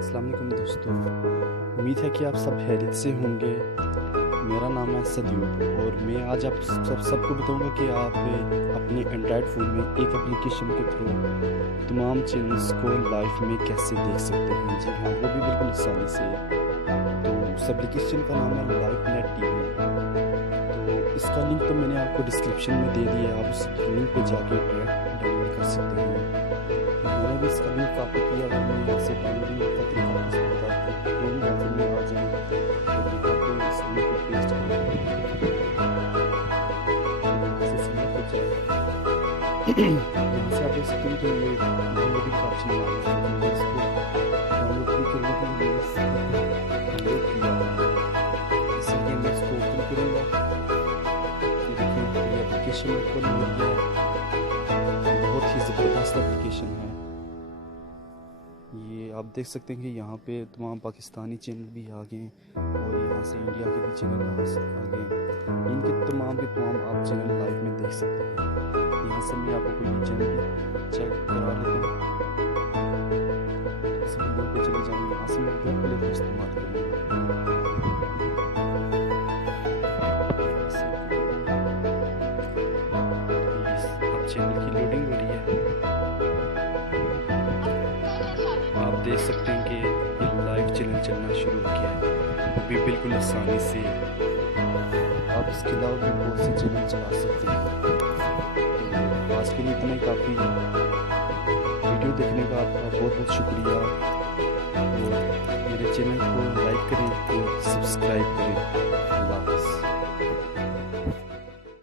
अस्सलाम वालेकुम दोस्तों, उम्मीद है कि आप सब खैरियत से होंगे। मेरा नाम है सदयूब और मैं आज आप सबको बताऊंगा कि आप अपने एंड्रॉयड फ़ोन में एक एप्लीकेशन के थ्रू तमाम चैनल्स को लाइव में कैसे देख सकते हैं। जी हाँ, वो भी बिल्कुल आसानी से। तो उस एप्लीकेशन का नाम है लाइव नेट टीवी। तो इसका लिंक तो मैंने आपको डिस्क्रिप्शन में दे दिया है, आप उस लिंक पे जाके डाउनलोड कर सकते हैं। मैंने भी इसका लिंक कॉपी किया और मैं यहाँ से डाउनलोडिंग का तरीका आपको बताता हूँ। क्रोम ब्राउज़र में आ जाएं और यहाँ पे इस लिंक को पेस्ट करें। यहाँ से लिंक पे जाएं। यहाँ से आप देख सकते हैं कि ये डाउनलोडिंग का ऑप्शन आ रहा है। मैं इसको डाउनलोड भी करने के लिए डाउनलोड किया है, इसलिए मैं इसको ओपन करूँगा। ये देखिए ये एप्लीकेशन ओपन हो गया। बहुत ही ज़बरदस्त एप्लीकेशन है ये। आप देख सकते हैं कि यहाँ पे तमाम पाकिस्तानी चैनल भी आ गए और यहाँ से इंडिया के भी चैनल आ गए। इनके तमाम के तमाम आप चैनल लाइव में देख सकते हैं। यहाँ से मैं आपको कोई चैनल चेक करा लेता हूँ। इस वीडियो पे चले जाएंगे, यहाँ से मैं वेब प्ले को इस्तेमाल करूँगा। अब चैनल की लोडिंग हो रही है। आप देख सकते हैं कि ये लाइव चैनल चलना शुरू हो गया है, वो भी बिल्कुल आसानी से। आप इसके अलावा भी बहुत से चैनल चला सकते हैं। तो आज के लिए इतना ही काफ़ी है। वीडियो देखने का आपका बहुत बहुत शुक्रिया और मेरे चैनल को लाइक करें और सब्सक्राइब करें। अल्लाह हाफ़िज़।